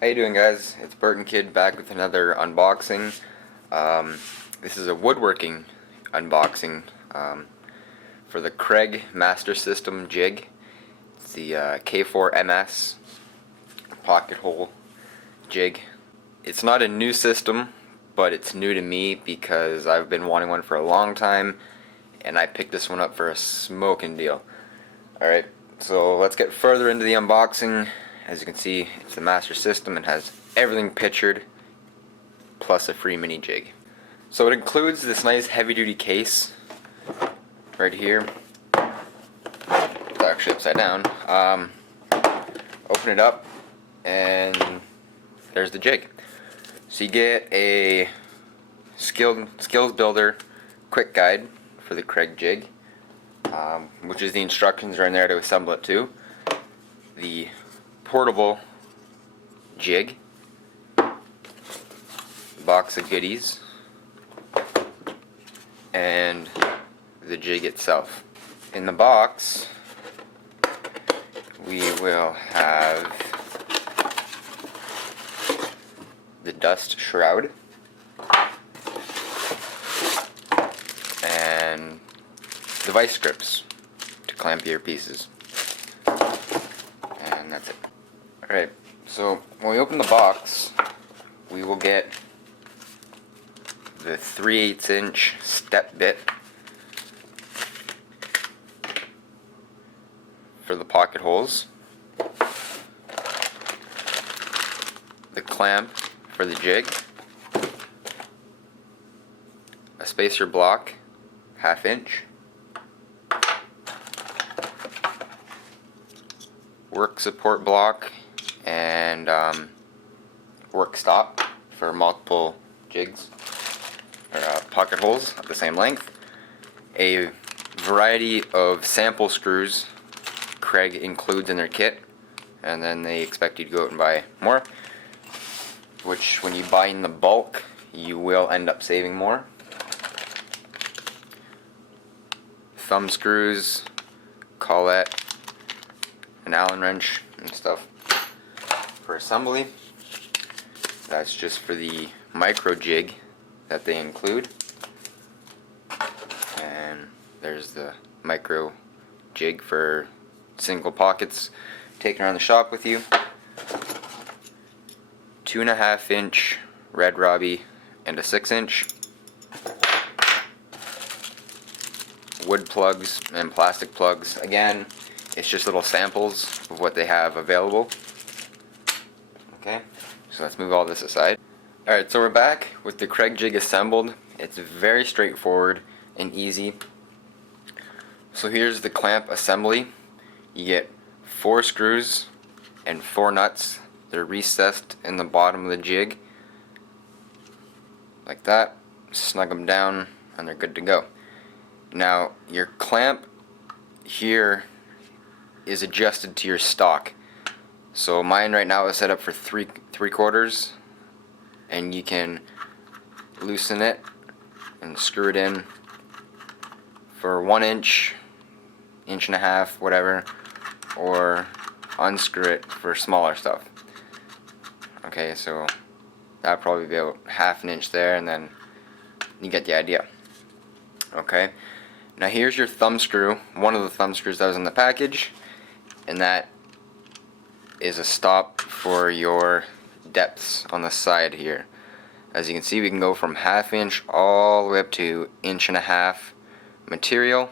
How you doing, guys? It's Burton Kid back with another unboxing. This is a woodworking unboxing for the Kreg Master System Jig. It's the K4MS Pocket-Hole Jig. It's not a new system, but it's new to me because I've been wanting one for a long time, and I picked this one up for a smoking deal. Alright, so let's get further into the unboxing. As you can see, it's the Master System. It has everything pictured, plus a free mini jig. So it includes this nice heavy-duty case right here. It's actually upside down. Open it up, and there's the jig. So you get a skills builder quick guide for the Kreg jig, which is the instructions are in there to assemble it to. The portable jig, box of goodies, and the jig itself. In the box we will have the dust shroud and the vice grips to clamp your pieces, and that's it. Alright, so when we open the box, we will get the 3/8 inch step bit for the pocket holes, the clamp for the jig, a spacer block 1/2 inch, work support block, and work stop for multiple jigs or pocket holes of the same length. A variety of sample screws Kreg includes in their kit, and then they expect you to go out and buy more, which when you buy in the bulk you will end up saving more. Thumb screws, collet, an Allen wrench and stuff for assembly. That's just for the micro jig that they include, and there's the micro jig for single pockets taken around the shop with you. 2.5 inch red Robbie and a 6 inch. Wood plugs and plastic plugs. Again, it's just little samples of what they have available. Okay, so let's move all this aside. Alright, so we're back with the Kreg jig assembled. It's very straightforward and easy. So here's the clamp assembly. You get 4 screws and 4 nuts. They're recessed in the bottom of the jig like that. Snug them down and they're good to go. Now your clamp here is adjusted to your stock. So mine right now is set up for 3/4, and you can loosen it and screw it in for 1 inch, 1.5 inch, whatever, or unscrew it for smaller stuff. Okay, so that'll probably be about 1/2 inch there, and then you get the idea. Okay, now here's your thumb screw, one of the thumb screws that was in the package, and that is a stop for your depths on the side here. As you can see, we can go from 1/2 inch all the way up to 1.5 inch material,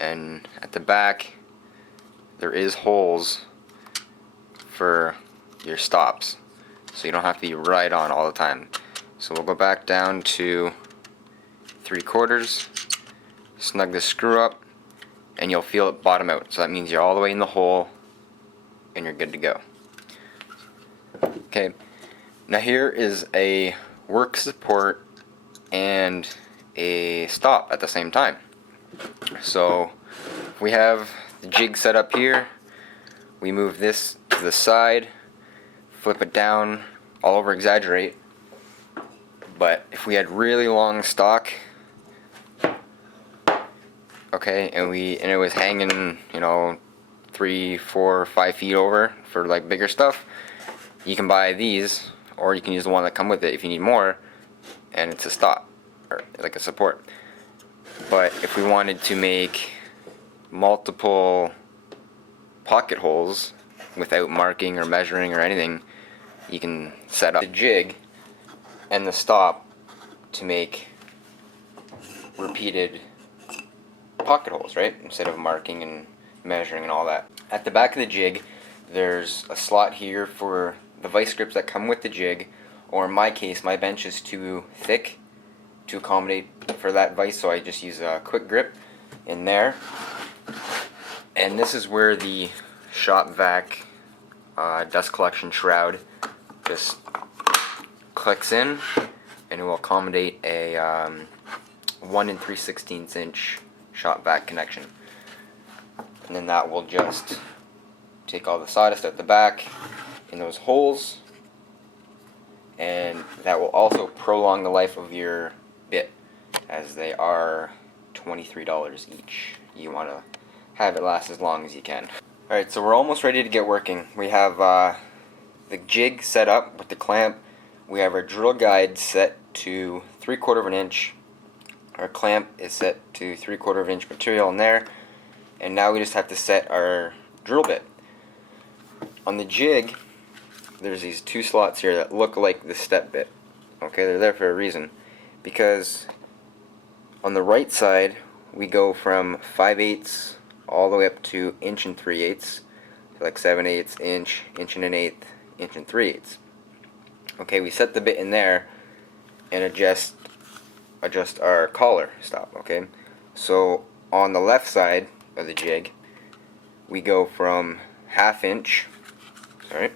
and at the back there is holes for your stops, so you don't have to be right on all the time. So we'll go back down to 3/4, snug the screw up, and you'll feel it bottom out. So that means you're all the way in the hole and you're good to go. Okay, now here is a work support and a stop at the same time. So we have the jig set up here. We move this to the side, flip it down, all over exaggerate. But if we had really long stock, okay, and it was hanging, 3, 4, 5 feet over for like bigger stuff, You can buy these, or you can use the one that come with it if you need more, and it's a stop, or like a support. But if we wanted to make multiple pocket holes without marking or measuring or anything, you can set up the jig and the stop to make repeated pocket holes, right? Instead of marking and measuring and all that. At the back of the jig, there's a slot here for the vice grips that come with the jig, or in my case, my bench is too thick to accommodate for that vice, so I just use a quick grip in there. And this is where the shop vac dust collection shroud just clicks in, and it will accommodate a 1 3/16 inch shop vac connection. And then that will just take all the sawdust out the back in those holes, and that will also prolong the life of your bit, as they are $23 each. You want to have it last as long as you can. Alright, so we're almost ready to get working. We have the jig set up with the clamp. We have our drill guide set to 3/4 of an inch. Our clamp is set to 3/4 of an inch material in there. And now we just have to set our drill bit. On the jig, there's these two slots here that look like the step bit. Okay, they're there for a reason. Because on the right side, we go from 5/8 all the way up to 1 3/8, so like 7/8, inch, 1 1/8, 1 3/8. Okay, we set the bit in there and adjust our collar stop. Okay, so on the left side of the jig, we go from 1/2 inch, sorry,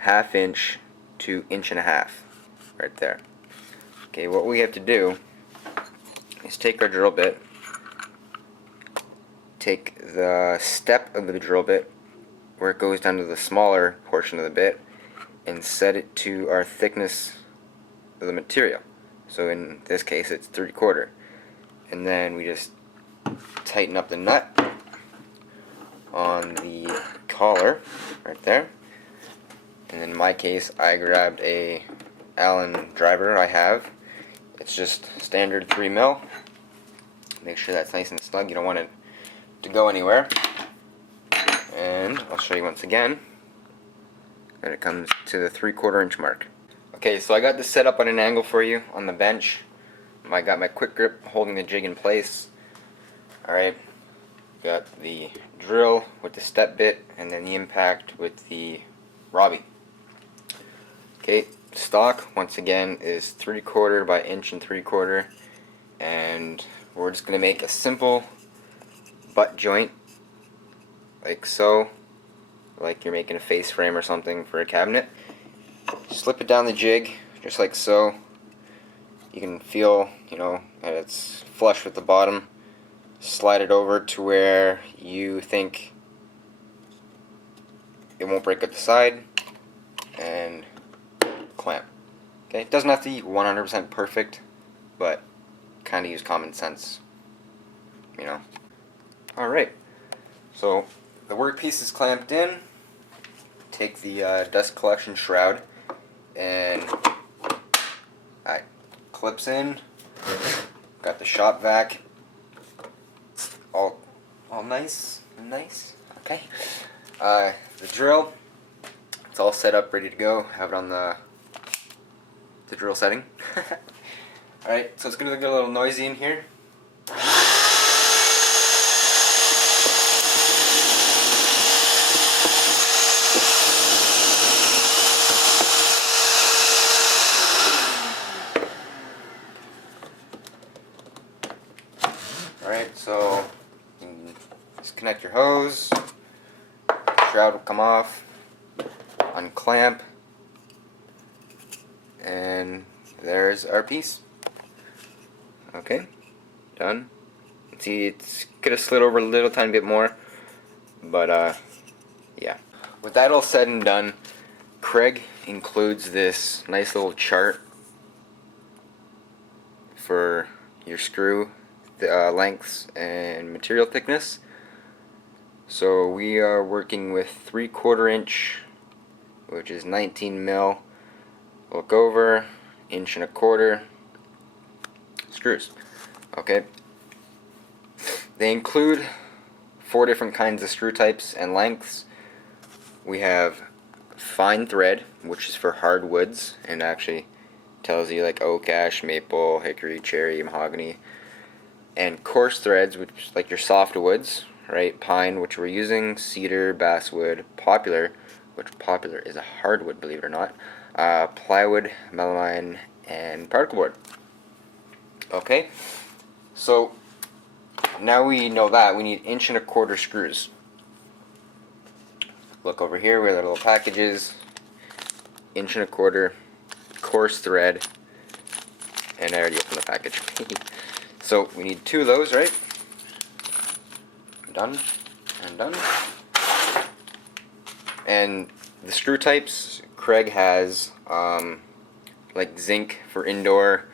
1/2 inch to 1.5 inch, right there. Okay, what we have to do is take our drill bit, take the step of the drill bit where it goes down to the smaller portion of the bit, and set it to our thickness of the material. So in this case it's 3/4. And then we just tighten up the nut on the collar right there. And in my case, I grabbed a Allen driver I have. It's just standard 3mm. Make sure that's nice and snug. You don't want it to go anywhere. And I'll show you once again. And it comes to the 3/4 inch mark. Okay, so I got this set up on an angle for you on the bench. I got my quick grip holding the jig in place. Alright, got the drill with the step bit, and then the impact with the Robbie. Okay, stock once again is 3/4 by 1 3/4, and we're just going to make a simple butt joint like so, like you're making a face frame or something for a cabinet. Slip it down the jig just like so. You can feel, that it's flush with the bottom. Slide it over to where you think it won't break at the side, and clamp. Okay, it doesn't have to be 100% perfect, but kind of use common sense, Alright, so the workpiece is clamped in. Take the dust collection shroud, and it clips in. Got the shop vac all nice. Okay, the drill, it's all set up, ready to go. Have it on the drill setting. Alright, so it's gonna get a little noisy in here. Alright, so you can just connect your hose, shroud will come off, unclamp, and there's our piece. Okay, done. See, it's could have slid over a little tiny bit more, but yeah. With that all said and done, Kreg includes this nice little chart for your screw lengths and material thickness. So we are working with 3/4 inch which is 19 mil. Look over, 1.25 inch screws. Okay. They include 4 different kinds of screw types and lengths. We have fine thread, which is for hardwoods, and actually tells you like oak, ash, maple, hickory, cherry, mahogany. And coarse threads, which is like your softwoods, right? Pine, which we're using, cedar, basswood, poplar, which poplar is a hardwood, believe it or not, plywood, melamine, and particle board. Okay, so now we know that we need 1.25 inch screws. Look over here, we have our little packages, 1.25 inch, coarse thread, and I already opened the package. So we need 2 of those, right? Done and done. And the screw types, Kreg has like zinc for indoor,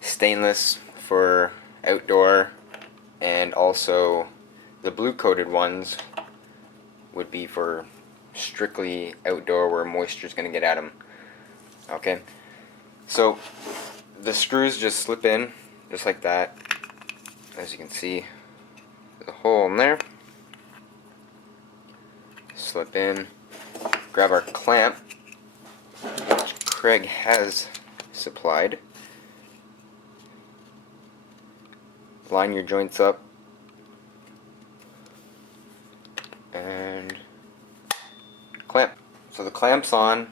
stainless for outdoor, and also the blue coated ones would be for strictly outdoor where moisture is going to get at them. Okay, so the screws just slip in just like that. As you can see, there's a hole in there. Slip in, grab our clamp, which Kreg has supplied. Line your joints up and clamp. So the clamp's on,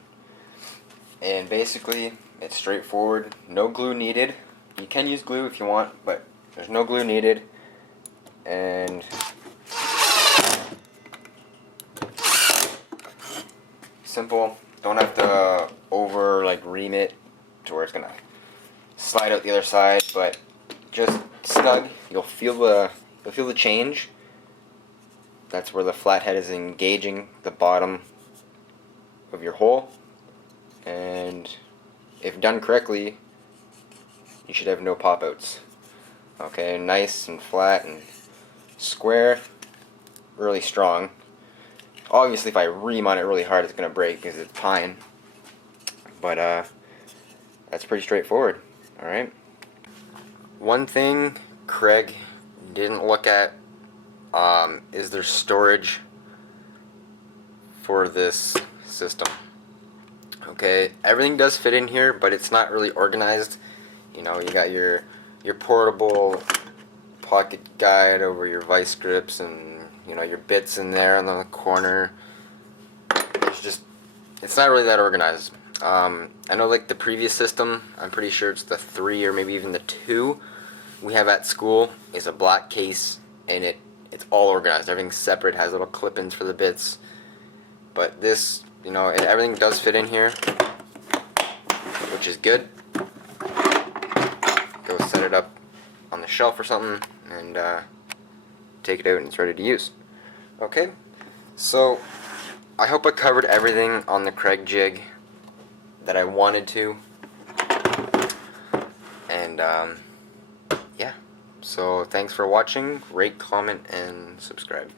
and basically it's straightforward. No glue needed. You can use glue if you want, but there's no glue needed. And simple. Don't have to over ream it to where it's gonna slide out the other side, but just snug. You'll feel the change. That's where the flathead is engaging the bottom of your hole, and if done correctly, you should have no pop outs. Okay, nice and flat and square, really strong. Obviously if I ream on it really hard it's gonna break because it's pine, but that's pretty straightforward. Alright, one thing Kreg didn't look at is their storage for this system. Okay, everything does fit in here, but it's not really organized. You know, you got your portable pocket guide over your vice grips, and you know, your bits in there on the corner. It's not really that organized. I know like the previous system, I'm pretty sure it's the 3 or maybe even the 2 we have at school, is a black case, and it's all organized. Everything's separate, has little clip-ins for the bits. But this, you know, everything does fit in here, which is good. Go set it up on the shelf or something, and take it out and it's ready to use. Okay, so I hope I covered everything on the Kreg jig that I wanted to, and yeah, so thanks for watching. Rate, comment, and subscribe.